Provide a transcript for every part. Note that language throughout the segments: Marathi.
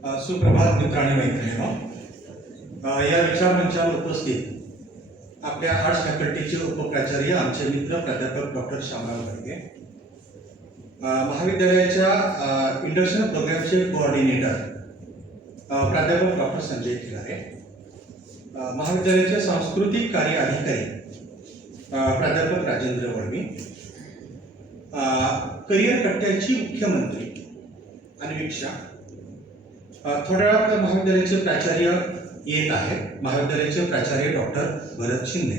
सुप्रभात मित्रांनी मैत्रिणींनो, या विचार मंचावर उपस्थित आपल्या आर्ट्स फॅकल्टीचे उपप्राचार्य आमचे मित्र प्राध्यापक डॉक्टर श्यामराव घडगे, महाविद्यालयाच्या इंडक्शन प्रोग्रामचे कोऑर्डिनेटर प्राध्यापक डॉक्टर संजय खिलारे, महाविद्यालयाचे सांस्कृतिक कार्य अधिकारी प्राध्यापक राजेंद्र वळवी, करिअर कट्ट्याची मुख्यमंत्री अन्वीक्षा, थोड्या वेळात महाविद्यालयाचे प्राचार्य येत आहेत, महाविद्यालयाचे प्राचार्य डॉक्टर भरत शिंदे.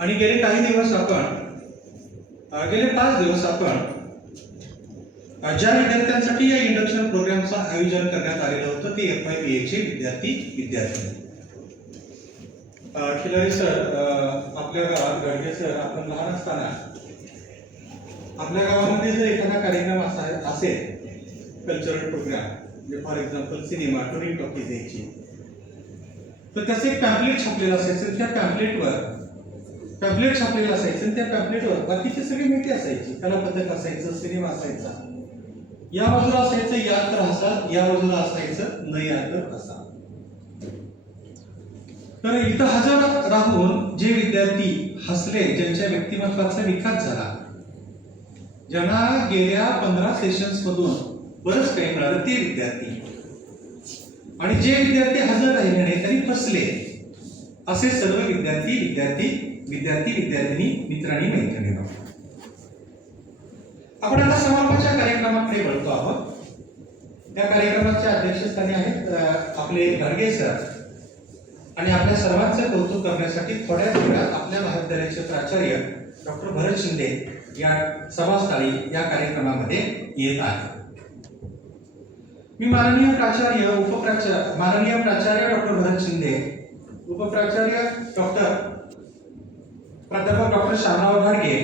आणि गेले 5 दिवस आपण ज्या विद्यार्थ्यांसाठी या इंडक्शन प्रोग्रामचं आयोजन करण्यात आलेलं होतं ते FYBA चे विद्यार्थी. खिलारी सर, आपल्या गावात घडगे सर, आपण लहान असताना आपल्या गावामध्ये जर एखादा कार्यक्रम असेल, कल्चरल प्रोग्राम, म्हणजे for example cinema, touring talkies यायची, तर त्याचं एक पॅम्पलेट छापलेलं असायचं. त्या पॅम्पलेट छापलेलं असायचं आणि त्या पॅम्पलेटवर बाकीची सगळी माहिती असायची. कलापथक असायचं, सिनेमा असायचा, या बाजूला असायचं या तर हसा, या बाजूला असायचं न या तर हसा. तर इथं हजर राहून जे विद्यार्थी हसले, ज्यांच्या व्यक्तिमत्वाचा विकास झाला, ज्यांना गेल्या 15 सेशन्स मधून बरंच काही मिळालं ते विद्यार्थी, आणि जे विद्यार्थी हजर राहिले नाही त्यांनी फसले, असे सर्व विद्यार्थिनी मित्रांनी मैत्रिणींनो, आपण आता समारोपाच्या कार्यक्रमाकडे वळतो आहोत. त्या कार्यक्रमाच्या अध्यक्षस्थानी आहेत आपले घडगे सर, आणि आपल्या सर्वांचे कौतुक करण्यासाठी थोड्याच वेळात आपल्या महाविद्यालयाचे प्राचार्य डॉक्टर भरत शिंदे या सभास्थळी या कार्यक्रमामध्ये येत आहेत. मी माननीय प्राचार्य डॉक्टर भरत शिंदे, उपप्राचार्य प्राध्यापक डॉक्टर श्यामराव घडगे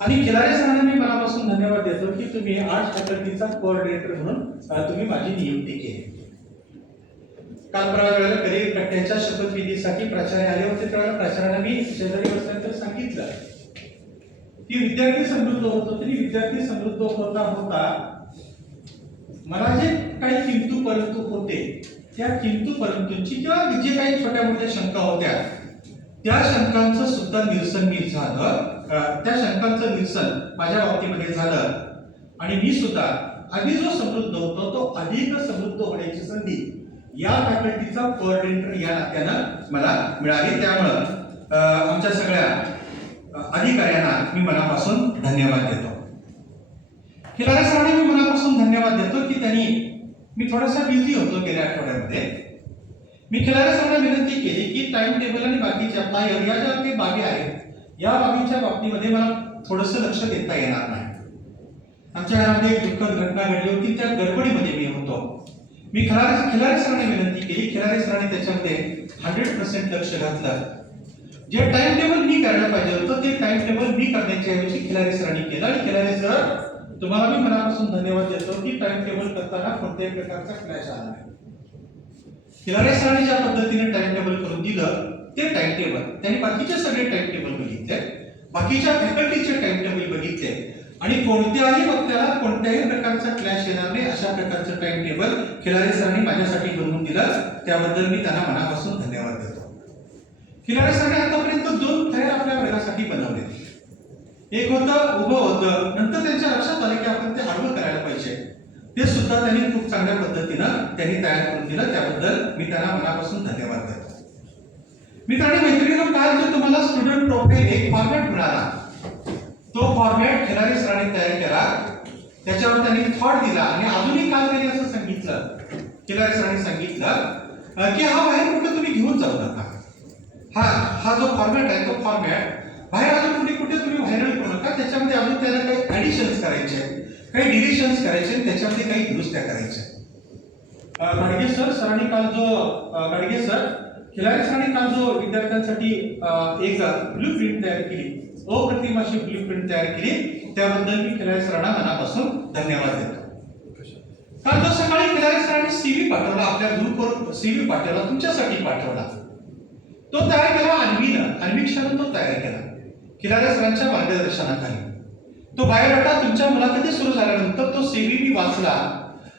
आणि खिलारे सरांना मी मनापासून धन्यवाद देतो की तुम्ही आर्ट्स फॅकल्टीचा कोऑर्डिनेटर म्हणून तुम्ही माझी नियुक्ती केली. काल परवा वेळेला करिअर कट्ट्याच्या शपथविधीसाठी प्राचार्य आले होते, त्यावेळेला प्राचार्यांना मी शेजारी बसल्यानंतर सांगितलं की विद्यार्थी समृद्ध होतो, तरी विद्यार्थी समृद्ध होता मला जे काही किंतु परंतु होते, त्या किंतु परंतुची किंवा जे काही छोट्या मोठ्या शंका होत्या, त्या शंकांचं सुद्धा निरसन मी झालं. त्या शंकांचं निरसन माझ्या बाबतीमध्ये झालं आणि मी सुद्धा आधी जो समृद्ध होतो तो अधिक समृद्ध होण्याची संधी या फॅकल्टीचा कोऑर्डिनेटर या नात्यानं मला मिळाली. त्यामुळं आमच्या सगळ्या अधिकाऱ्यांना मी मनापासून धन्यवाद देतो. खिलारे सरांना मी मनापासून धन्यवाद देतो की मी थोडासा बिझी होतो गेल्या आठवड्यामध्ये. मी खिलारे सरांना विनंती केली की टाइम टेबल आणि बाकीच्या या ज्या काही बाबी आहेत, या बाबींच्या बाबतीमध्ये मला थोडंसं लक्ष देता येणार नाही. आमच्या घरामध्ये एक दुःखद घटना घडली होती, त्या गडबडीमध्ये मी होतो. मी खिलारे सरांना विनंती केली, खिलारे सरांनी त्याच्यामध्ये 100% लक्ष घातलं. जे टाइम टेबल मी करायला पाहिजे होतं ते टाइम टेबल मी करण्याच्या ऐवजी खिलारे सरांनी केलं. आणि खिलारे सर, तुम्हाला मी मनापासून धन्यवाद देतो की टाइम टेबल करताना कोणत्याही प्रकारचा क्लॅश आला नाही. खिलारे सरांनी ज्या पद्धतीने टाइम टेबल करून दिलं ते टाइम टेबल त्यांनी बाकीचे सगळे टाइम टेबल बघितले, बाकीच्या फॅकल्टीचे टाइम टेबल बघितले, आणि कोणत्याही वक्त्याला कोणत्याही प्रकारचा क्लॅश येणार नाही अशा प्रकारचं टाइम टेबल खिलारे सरांनी माझ्यासाठी बनवून दिलं. त्याबद्दल मी त्यांना मनापासून धन्यवाद देतो. खिलारे सरांनी आतापर्यंत 2 फेअर आपल्या वर्गासाठी बनवले. एक होतं उभं होतं, नंतर त्यांच्या लक्षात आलं की आपण ते आडवं करायला पाहिजे, ते सुद्धा त्यांनी खूप चांगल्या पद्धतीनं तयार करून दिलं. त्याबद्दल मी त्यांना मनापासून धन्यवाद देतो. मित्रांनी मैत्रिणींनो, काल जो तुम्हाला स्टुडंट प्रोफाइल एक फॉर्मॅट मिळाला, तो फॉर्मॅट खिलारे सरांनी तयार केला, त्याच्यावर त्यांनी थॉट दिला. आणि अजूनही काल त्यांनी असं सांगितलं, खिलारे सरांनी सांगितलं की हा बाहेर कुठे तुम्ही घेऊन जाऊ नका. हा जो फॉर्मॅट आहे तो फॉर्मॅट बाहेर अजून कुठे तुम्ही व्हायरल करू नका. त्याच्यामध्ये अजून त्याला काही ऍडिशन्स करायचे, काही डिलिशन्स करायचे, त्याच्यामध्ये काही दुरुस्त्या करायच्या. खिलारे सरांनी काल जो विद्यार्थ्यांसाठी एक ब्लूप्रिंट तयार केली, अप्रतिम अशी ब्लूप्रिंट तयार केली, त्याबद्दल मी खिलारे सरांना मनापासून धन्यवाद देतो. काल जो सकाळी खिलारे सरांनी CV पाठवला, आपल्या ग्रुपवर CV पाठवला, तुमच्यासाठी पाठवला, तो तयार केला अन्वीक्षानं तो तयार केला खिलारे सरांच्या मार्गदर्शनाखाली. तो बायोडाटा तुमच्या मुलाखती सुरू झाल्यानंतर तो CV मी वाचला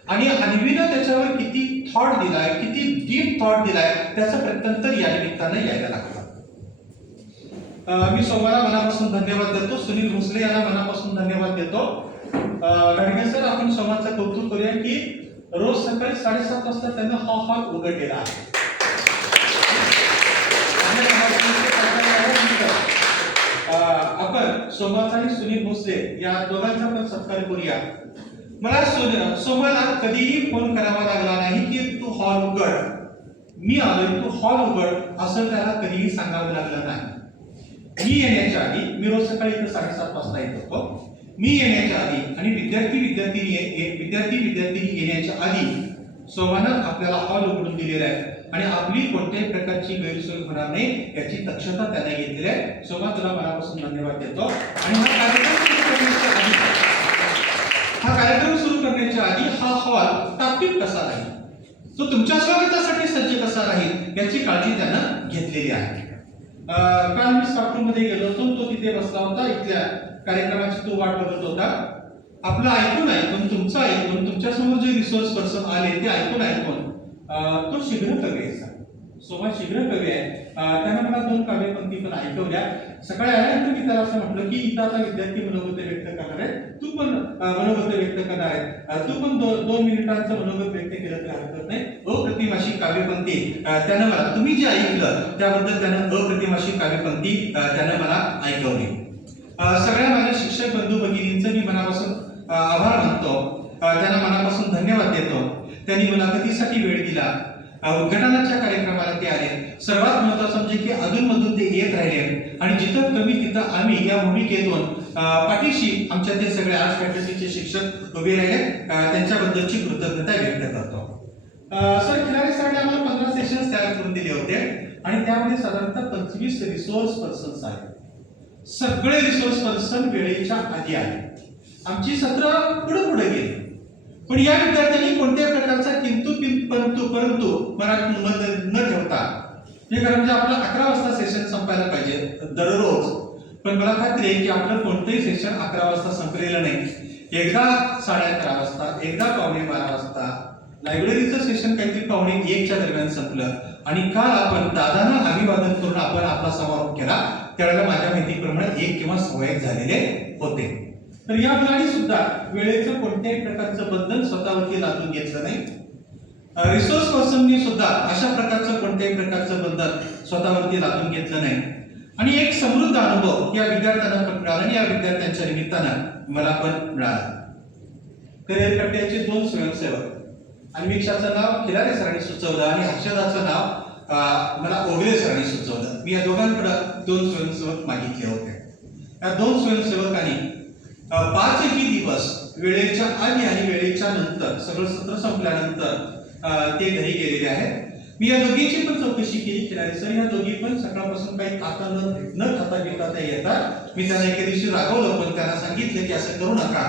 आणि अन्वीनं त्याच्यावर किती थॉट दिलाय, किती डीप थॉट दिलाय, त्याचं प्रत्यंतर या निमित्तानं यायला लागतं. मी सोमाला मनापासून धन्यवाद देतो. सुनील भोसले यांना मनापासून धन्यवाद देतो. गाडगे सर, आपण सोमाचं कौतुक करूया की रोज सकाळी 7:30 वाजता त्यांना हा हॉल उघडलेला आहे. आपण सोमाचा आणि सुनील भोसले या दोघांचा पण सत्कार करूया. मला सोमाला कधीही फोन करावा लागला नाही की तू हॉल उघड, मी आलोय तू हॉल उघड, असं त्याला कधीही सांगावं लागलं नाही. मी येण्याच्या आधी, मी रोज सकाळी इथं 7:30 वाजता येत होतो. मी येण्याच्या आधी आणि विद्यार्थी येण्याच्या आधी सोमानं आपल्याला हॉल उघडून दिलेला आहे आणि आपली कोणत्याही प्रकारची गैरसोय होणार नाही याची दक्षता त्याने घेतलेली आहे. सोमा, तुला मनापासून धन्यवाद देतो. आणि हा कार्यक्रम सुरू करण्याच्या आधी हा हॉल टापटीप कसा राहील, तो तुमच्या स्वागतासाठी सज्ज कसा राहील याची काळजी त्यानं घेतलेली आहे. काल मी स्टाफ रूम मध्ये गेलो होतो, तो तिथे बसला होता. इथल्या कार्यक्रमाची तो वाट बघत होता. आपलं ऐकून तुमचं ऐकून, तुमच्या समोर जे रिसोर्स पर्सन आले ते ऐकून तो शीघ्र कवी आहे. सोमा शीघ्र कवी आहे. त्यानं मला 2 काव्यपंक्ती पण ऐकवल्या. सकाळी आल्यानंतर मी त्याला असं म्हटलं की इथं आता विद्यार्थी मनोगत व्यक्त करणार आहे, तू पण मनोगत व्यक्त करणार आहे, तू पण 2 मिनिटांचं मनोगत व्यक्त केलं तर हरकत नाही. अप्रतिम अशी काव्यपंक्ती त्यानं मला, तुम्ही जे ऐकलं त्याबद्दल त्यानं अप्रतिम अशी काव्यपंक्ती त्यानं मला ऐकवली. सगळ्या माझ्या शिक्षक बंधू भगिनींचं मी मनापासून आभार मानतो. त्यांना मनापासून धन्यवाद देतो. त्यांनी मुलाखतीसाठी वेळ दिला. उद्घाटनाच्या कार्यक्रमाला ते आले. सर्वात महत्त्वाचं म्हणजे की अधूनमधून ते येत राहिले आणि जिथं कमी तिथं आम्ही या भूमिकेतून पाठीशी आमच्या ते सगळे आर्ट्स फॅकल्टीचे शिक्षक उभे राहिले. त्यांच्याबद्दलची कृतज्ञता व्यक्त करतो. सर, खिलारे सरांनी आम्हाला 15 सेशन्स तयार करून दिले होते आणि त्यामध्ये साधारणतः 25 रिसोर्स पर्सन्स आहेत. सगळे रिसोर्स पर्सन वेळेच्या आधी आले. आमची सत्र पुढे गेली, पण या विद्यार्थ्यांनी कोणत्याही प्रकारचा परंतु मनात न ठेवता, हे कारण म्हणजे आपलं 11 वाजता सेशन संपायला पाहिजे दररोज, पण मला खात्री आहे की आपलं कोणतंही सेशन 11 वाजता संपलेलं नाही. एकदा 11:30 वाजता, एकदा 11:15 वाजता, लायब्ररीचं सेशन काहीतरी 1:15च्या दरम्यान संपलं आणि काल आपण दादांना अभिवादन करून आपण आपला समारोप केला. त्यावेळेला माझ्या माहितीप्रमाणे 1 किंवा 1 झालेले होते. तर या मुलांनी सुद्धा वेळेचं कोणत्याही प्रकारचं बंधन स्वतःवरती लादून घेतलं नाही. रिसोर्स पर्सननी सुद्धा अशा प्रकारचं कोणत्याही प्रकारचं बंधन स्वतःवरती लादून घेतलं नाही आणि एक समृद्ध अनुभव या विद्यार्थ्यांना पण मिळाला आणि या विद्यार्थ्यांच्या निमित्तानं मला पण मिळाला. करिअर कट्ट्याचे 2 स्वयंसेवक, अन्वीक्षाचं नाव खिलारे सरांनी सुचवलं आणि हर्षदाचं नाव मला ओगले सरांनी सुचवलं. मी या दोघांकडे 2 स्वयंसेवक मागितले होते. या 2 स्वयंसेवकांनी 5ही दिवस वेळेच्या आधी आणि वेळेच्या नंतर, सगळं सत्र संपल्यानंतर ते घरी गेलेले आहेत. मी या दोघींची पण चौकशी केली. खिलारे सर या दोघी पण सकाळपासून काही खाता न खाता घेता त्या येतात. मी त्यांना एके दिवशी रागवलं, पण त्यांना सांगितलं की असं करू नका.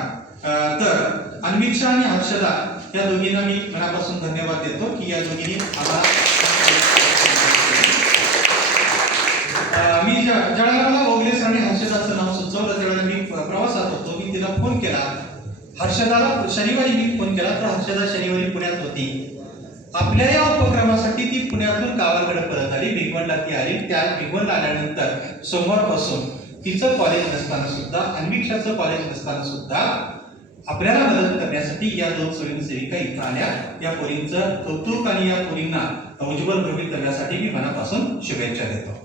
तर अन्वीक्षा आणि हर्षदा या दोघींना मी मनापासून धन्यवाद देतो की या दोघींनी मी ज्यावेळेला मला ओगले सर आणि हर्षदाचं नाव सुचवलं त्यावेळेला मी प्रवासात होतो. मी तिला फोन केला. हर्षदाला शनिवारी मी फोन केला, तर हर्षदा शनिवारी पुण्यात होती. आपल्या या उपक्रमासाठी ती पुण्यातून गावाकडे परत आली. भिगवणला ती आली. त्या भिगवणला आल्यानंतर सोमवारपासून तिचं कॉलेज नसताना सुद्धा, अन्वीक्षाचं कॉलेज नसताना सुद्धा आपल्याला मदत करण्यासाठी या 2 स्वयंसेविका इथं आल्या. या पोरींचं कौतुक आणि या पोरींना उज्ज्वल भवितव्यासाठी मी मनापासून शुभेच्छा देतो.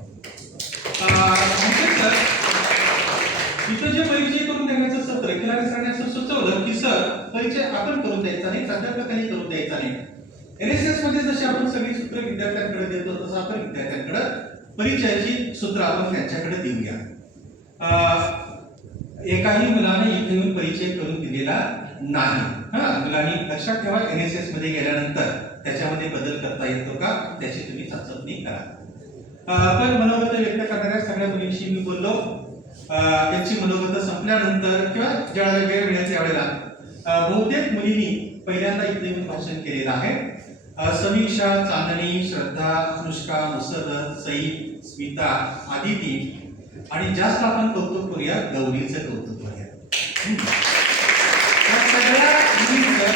इथं जे परिचय करून देण्याचं सत्र खिलारे सरांनी असं सुचवलं की सर, परिचय आपण करून द्यायचा नाही, प्राध्यापकांनी करून द्यायचा नाही. NSS मध्ये जशी आपण सगळी सूत्र विद्यार्थ्यांकडे देतो तसं आपण विद्यार्थ्यांकडे परिचयाची सूत्र आपण त्यांच्याकडे देऊया. एकाही मुलाने इथे येऊन परिचय करून दिलेला नाही. मुलांनी लक्षात ठेवा, NSS मध्ये गेल्यानंतर त्याच्यामध्ये बदल करता येतो का त्याची तुम्ही चाचपणी करा. पण मनोगत व्यक्त करणाऱ्या सगळ्या मुलींशी मी बोललो. त्यांची मनोगत संपल्यानंतर किंवा ज्यावेळेला वेळ मिळेल त्यावेळेला बहुतेक मुलींनी पहिल्यांदा इथे येऊन भाषण केलेलं आहे. समीक्षा, चांदणी, श्रद्धा, अनुष्का, मुसरत, सई, स्मिता, आदिती आणि जास्त आपण कौतुक करूया, गौरीचं कौतुक करूया. सगळ्या मुलींचं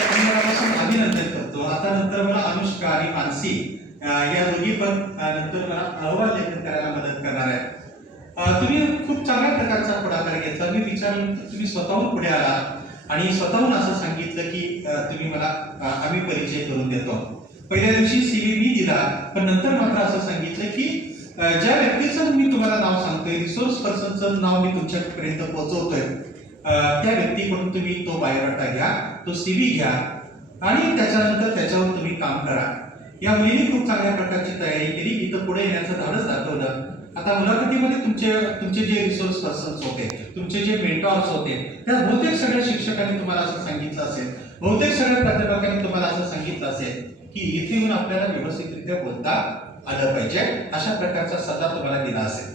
मानसी या दोघी पण नंतर मला अहवाल लेखन करायला मदत करणार आहेत. तुम्ही खूप चांगल्या प्रकारचा पुढाकार घेतला. मी विचारलं तर तुम्ही स्वतःहून पुढे आला आणि स्वतःहून असं सांगितलं की तुम्ही मला आम्ही परिचय करून देतो. पहिल्या दिवशी CV मी दिला, पण नंतर मात्र असं सांगितलं की ज्या व्यक्तीचं मी तुम्हाला नाव सांगतोय, रिसोर्स पर्सनचं नाव मी तुमच्यापर्यंत पोहोचवतोय, त्या व्यक्तीकडून तुम्ही तो बायोडाटा घ्या, तो CV घ्या आणि त्याच्यानंतर त्याच्यावर तुम्ही काम करा. या मुलीने खूप चांगल्या प्रकारची तयारी केली. इथं पुढे येण्याचं धाडस दाखवलं. आता मुलाखतीमध्ये तुमचे जे रिसोर्स पर्सन्स होते, तुमचे जे मेंटॉर्स होते, त्या बहुतेक सगळ्या शिक्षकांनी तुम्हाला असं सांगितलं असेल, बहुतेक सगळ्या प्राध्यापकांनी तुम्हाला असं सांगितलं असेल की इथे येऊन आपल्याला व्यवस्थितरित्या बोलता आलं पाहिजे, अशा प्रकारचा सल्ला तुम्हाला दिला असेल.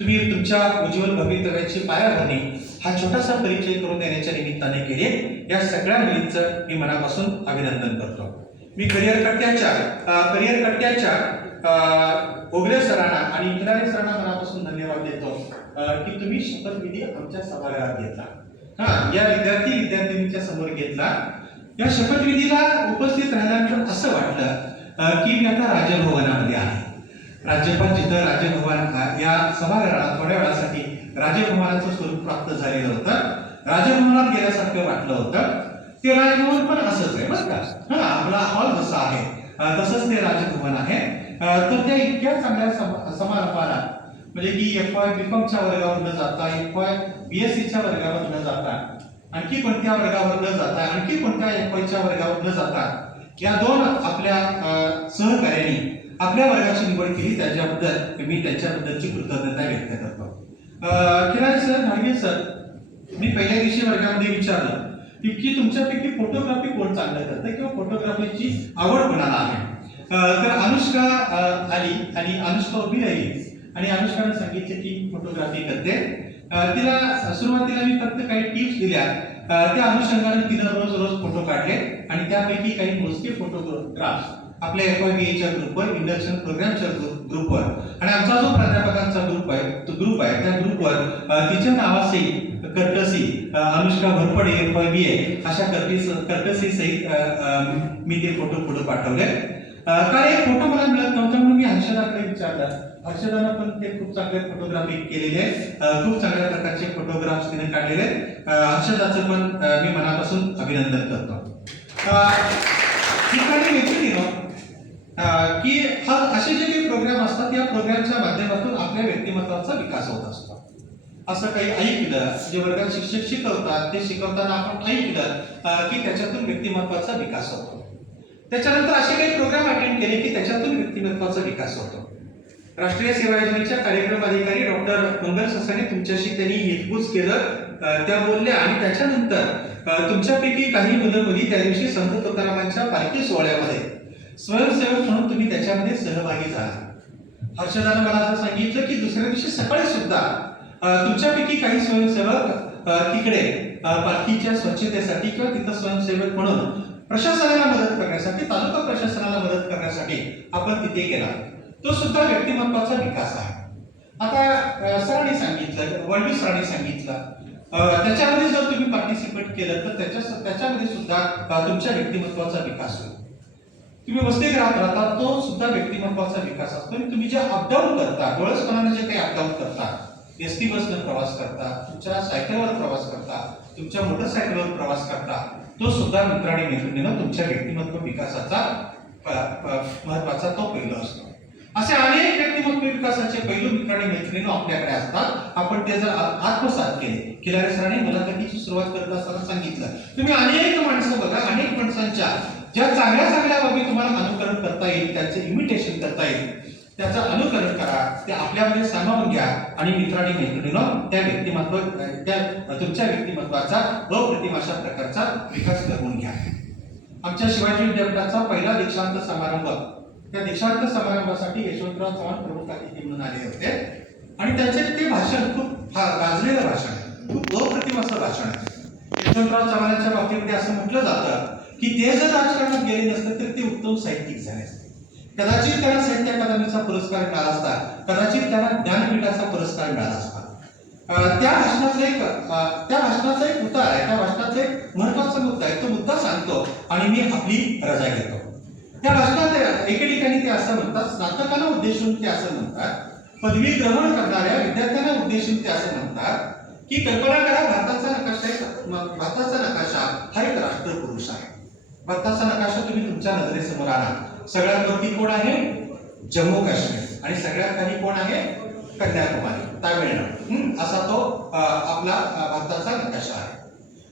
तुम्ही तुमच्या उज्ज्वल भवितव्याची पायाभरणी हा छोटासा परिचय करून देण्याच्या निमित्ताने केले. या सगळ्या मुलींचं मी मनापासून अभिनंदन करतो. मी करिअर कट्ट्याच्या ओगले सरांना आणि खिलारे सरांना मनापासून धन्यवाद देतो की तुम्ही शपथविधी आमच्या सभागृहात घेतला. या विद्यार्थींच्या समोर घेतला. या शपथविधीला उपस्थित राहिल्यानंतर असं वाटलं की मी आता राजभवनामध्ये आहे. राज्यपाल जिथं राजभवन या सभागृहाला थोड्या वेळासाठी राजभवनाचं स्वरूप प्राप्त झालेलं होतं. राजभवनात गेल्यासारखं वाटलं होतं. ते राजभवन पण असंच आहे बरं का. आपला हॉल जसा आहे तसंच ते राजभवन आहे. तर त्या इतक्या चांगल्या समारंभाला म्हणजे की FY BComच्या वर्गावर न जाता, FY BScच्या वर्गावर न जाता, आणखी कोणत्या वर्गावर न जाता, आणखी कोणत्या FYच्या वर्गावर न जाता, या दोन आपल्या सहकार्यांनी आपल्या वर्गाची निवड केली. त्याच्याबद्दल मी त्यांच्याबद्दलची कृतज्ञता व्यक्त करतो. खिलारे सर, नागे सर, मी पहिल्या दिवशी वर्गामध्ये विचारलं की तुमच्यापैकी फोटोग्राफी कोण चांगलं करतं किंवा फोटोग्राफीची आवड कोणाला आहे. तर अनुष्का आली आणि अनुष्का उभी राहिली आणि अनुष्काने सांगितले की फोटोग्राफी करते. तिला सुरुवातीला मी फक्त काही टिप्स दिल्या. त्या अनुषंगाने तिनं रोज फोटो काढले आणि त्यापैकी काही मोजके फोटोग्राफ्स आपल्या FYBAच्या ग्रुपवर, इंडक्शन प्रोग्रामच्या ग्रुपवर आणि आमचा जो प्राध्यापकांचा ग्रुप आहे त्या ग्रुपवर तिच्या नावासहित कर्टसी अनुष्का भरपडे FYBA अशा कर्टसी सहित मी ते फोटो पुढे पाठवले. कारण एक फोटो मला मिळत नव्हता म्हणून मी हर्षदाकडे विचारलं. हर्षदानं पण ते खूप चांगले फोटोग्राफी केलेले, खूप चांगल्या प्रकारचे फोटोग्राफ्स तिने काढलेले. हर्षदाचं पण मी मनापासून अभिनंदन करतो. की असे जे काही प्रोग्राम असतात या प्रोग्रामच्या माध्यमातून आपल्या व्यक्तिमत्वाचा विकास होत असतो. असं काही ऐकलं जे वर्गात शिक्षक शिकवतात, ते शिकवताना आपण ऐकलं की त्याच्यातून व्यक्तिमत्वाचा विकास होतो. त्याच्यानंतर असे काही प्रोग्राम अटेंड केले की त्याच्यातून व्यक्तिमत्वाचा विकास होतो. राष्ट्रीय सेवा योजनेच्या कार्यक्रम अधिकारी डॉक्टर मंगल ससाने तुमच्याशी त्यांनी हितगुज केलं, त्या बोलल्या आणि त्याच्यानंतर तुमच्यापैकी काही मुलं मुली त्या दिवशी संत तुकारामांच्या पालखी सोहळ्यामध्ये स्वयंसेवक म्हणून तुम्ही त्याच्यामध्ये सहभागी झाला. हर्षदानं मला असं सांगितलं की दुसऱ्या दिवशी सकाळी सुद्धा तुमच्यापैकी काही स्वयंसेवक तिकडे पालखीच्या स्वच्छतेसाठी किंवा तिथं स्वयंसेवक म्हणून प्रशासनाला मदत करण्यासाठी, तालुका प्रशासनाला मदत करण्यासाठी आपण तिथे गेला. तो सुद्धा व्यक्तिमत्वाचा विकास आहे. आता सरांनी सांगितलं, वळवी सरांनी सांगितलं, त्याच्यामध्ये जर तुम्ही पार्टिसिपेट केलं तर त्याच्यामध्ये सुद्धा तुमच्या व्यक्तिमत्वाचा विकास होईल. तुम्ही वसतिगृहात राहता, तो सुद्धा व्यक्तिमत्वाचा विकास असतो. तुम्ही जे अपडाऊन करता, डोळसपणाने जे काही अपडाऊन करता, ST बसनं प्रवास करता, तुमच्या सायकलवर प्रवास करता, तुमच्या मोटरसायकलवर प्रवास करता, तो सुद्धा मित्रांनी मैत्रिणीनं तुमच्या व्यक्तिमत्व विकासाचा महत्वाचा तो पैलू असतो. असे अनेक व्यक्तिमत्व विकासाचे पैलू मित्रांनी मैत्रिणीनं आपल्याकडे असतात. आपण ते जर आत्मसात केले, खिलारे सरांनी मुलाखतीची सुरुवात करत असताना सांगितलं, तुम्ही अनेक माणसं बघा, अनेक माणसांच्या ज्या चांगल्या बाबी तुम्हाला अनुकरण करता येईल, त्यांचे इमिटेशन करता येईल, त्याचं अनुकरण करा, ते आपल्यामध्ये सामावून घ्या आणि मित्रांनी मैत्रिणीनं त्या तुमच्या व्यक्तिमत्वाचा अप्रतिम अशा प्रकारचा विकास करून घ्या. आमच्या शिवाजी विद्यापीठाचा पहिला दीक्षांत समारंभ, त्या दीक्षांत समारंभासाठी यशवंतराव चव्हाण प्रमुख अतिथी म्हणून आले होते आणि त्यांचे ते भाषण खूप गाजलेलं भाषण आहे, खूप अप्रतिम असं भाषण आहे. यशवंतराव चव्हाणांच्या बाबतीमध्ये असं म्हटलं जातं की ते जर राजकारणात गेले नसते तर ते उत्तम साहित्यिक झाले असते. कदाचित त्यांना साहित्य अकादमीचा पुरस्कार मिळाला असता, कदाचित त्यांना ज्ञानपीठाचा पुरस्कार मिळाला असता. त्या भाषणाचा एक उतार आहे, त्या भाषणाचा एक महत्वाचा मुद्दा आहे, तो मुद्दा सांगतो आणि मी आपली रजा घेतो. त्या भाषणात एके ठिकाणी ते असं म्हणतात, स्नातकाला उद्देशून ते असं म्हणतात, पदवी ग्रहण करणाऱ्या विद्यार्थ्यांना उद्देशून ते असं म्हणतात की कल्पना करा, भारताचा नकाशा हा एक राष्ट्रपुरुष आहे. भारताचा नकाशा तुम्ही तुमच्या नजरेसमोर आणा. सगळ्यात वरती कोण आहे? जम्मू काश्मीर. आणि सगळ्यात खाली कोण आहे? कन्याकुमारी, तामिळनाडू. असा तो आपला भारताचा नकाशा आहे.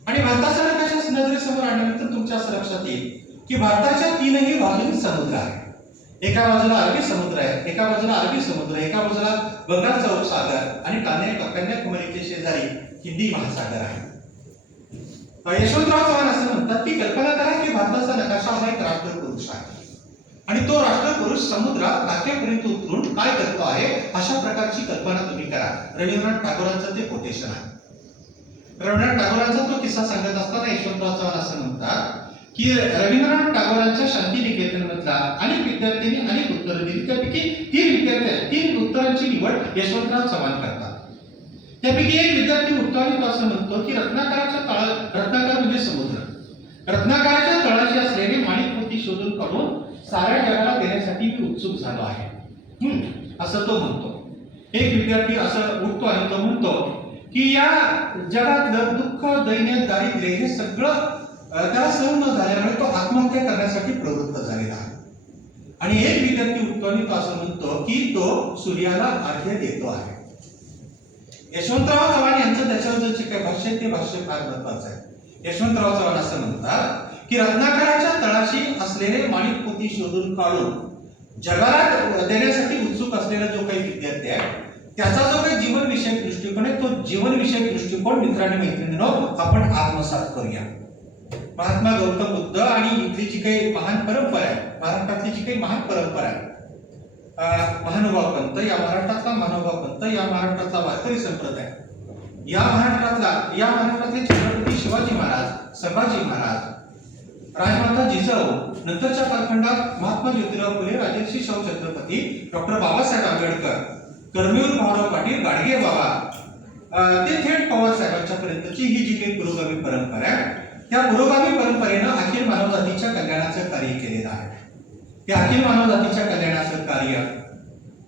आणि भारताचा नकाशा नजरेसमोर आणल्यानंतर तुमच्या असं लक्षात येईल की भारताच्या तीनही बाजूनी समुद्र आहे. एका बाजूला अरबी समुद्र आहे, एका बाजूला अरबी समुद्र, एका बाजूला बंगालचा उपसागर आणि कन्याकुमारीचे शेजारी हिंदी महासागर आहे. यशवंतराव चव्हाण असं म्हणतात की कल्पना करा की भारताचा नकाशा हा एक राष्ट्रपुरुष आहे आणि तो राष्ट्रपुरुष समुद्रात नाक्यापर्यंत उतरून काय करतो आहे अशा प्रकारची कल्पना तुम्ही करा. रवींद्रनाथ टागोरांचं ते कोटेशन आहे. रवींद्रनाथ टागोरांचा तो किस्सा सांगत असताना यशवंतराव चव्हाण असं म्हणतात की रवींद्रनाथ टागोरांच्या शांतिनिकेतन मधला अनेक विद्यार्थ्यांनी अनेक उत्तरं दिली. त्यापैकी 3 उत्तरांची निवड यशवंतराव चव्हाण करतात. त्यापैकी एक विद्यार्थी उठतो आणि तो असं म्हणतो की रत्नाकर म्हणजे समुद्र, रत्नाकराच्या तळाशी असलेले माणिक मोती शोधून काढून साऱ्या जगाला देण्यासाठी मी उत्सुक झालो आहे, असं तो म्हणतो. एक विद्यार्थी असं उठतो आणि तो म्हणतो की या जगातलं दुःख, दैन्य, दारिद्र्य हे सगळं त्याला सहन न झाल्यामुळे तो आत्महत्या करण्यासाठी प्रवृत्त झालेला आहे. आणि एक विद्यार्थी उठतो आणि तो असं म्हणतो की तो सूर्याला अर्घ्य देतो आहे. यशवंतराव चव्हाण यांचं त्याच्यावर जे काही भाष्य ते भाष्य फार महत्वाचं आहे. यशवंतराव चव्हाण असं म्हणतात की रत्नाकराच्या तळाशी असलेले माणिक मोती शोधून काढून जगाला देण्यासाठी उत्सुक असलेला जो काही विद्यार्थी आहे त्याचा जो काही जीवनविषयक दृष्टिकोन आहे तो जीवनविषयक दृष्टिकोन मित्रांनी मैत्रिणींनो आपण आत्मसात करूया. महात्मा गौतम बुद्ध आणि इथली जी काही महान परंपरा आहे, महाराष्ट्रातली जी काही महान परंपरा आहे, महानुभाव पंथ, या महाराष्ट्रातला महानुभाव पंथ, या महाराष्ट्रातला वारकरी संप्रदाय, या महाराष्ट्रातले छत्रपती शिवाजी महाराज, संभाजी महाराज, राजमाता जिजाऊ, नंतरच्या कालखंडात महात्मा ज्योतिराव फुले, राजर्षी शाहू छत्रपती, डॉक्टर बाबासाहेब आंबेडकर, कर्मवीर भाऊराव पाटील, गाडगे बाबा ते थेट पवार साहेबांच्या पर्यंतची ही जी काही पुरोगामी परंपरा आहे, त्या पुरोगामी परंपरेनं अखिल मानवजातीच्या कल्याणाचं कार्य केलेलं आहे. त्या अखिल मानवजातीच्या कल्याणाचं कार्य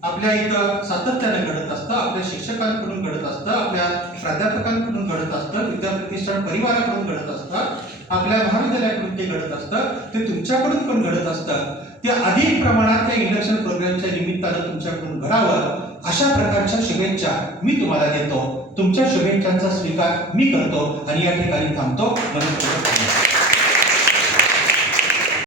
आपल्या इथं सातत्याने घडत असतं, आपल्या शिक्षकांकडून घडत असतं, आपल्या प्राध्यापकांकडून घडत असतं, विद्याप्रतिष्ठान परिवाराकडून घडत असतं, आपल्या महाविद्यालयाकडून ते घडत असतं, ते तुमच्याकडून पण घडत असतं. ते अधिक प्रमाणात त्या इंडक्शन प्रोग्रामच्या निमित्तानं तुमच्याकडून घडावं अशा प्रकारच्या शुभेच्छा मी तुम्हाला देतो. तुमच्या शुभेच्छांचा स्वीकार मी करतो आणि या ठिकाणी थांबतो.